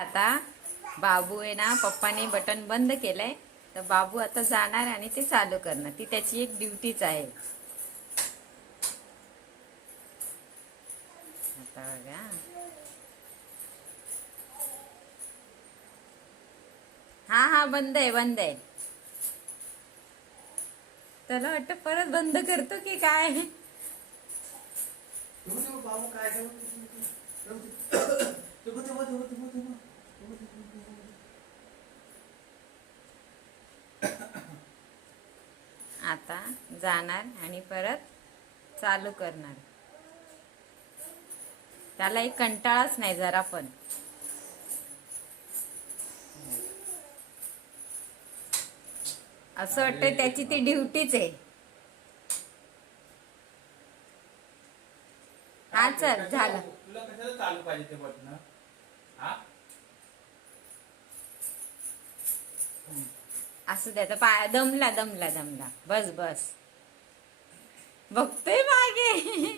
आता बाबू आहे ना, पप्पाने बटन बंद केलंय तर बाबू आता जाणार आणि ते चालू करणार. ती त्याची एक ड्युटीच आहे. आता बघा. हा हा, बंद आहे बंद आहे. त्याला वाटतं परत बंद करतो की काय. आता जाणार आणि परत चालू करणार. त्याला एक कंटाळाच नाही जरा पण. असं वाटतं त्याची ती ड्युटीच आहे. हा चल झालं. तुला कशाला चालू पाहिजे ते बटन? हा, असं द्यायचं. पाय दमला दमला दमला. बस बस. बघतोय मागे.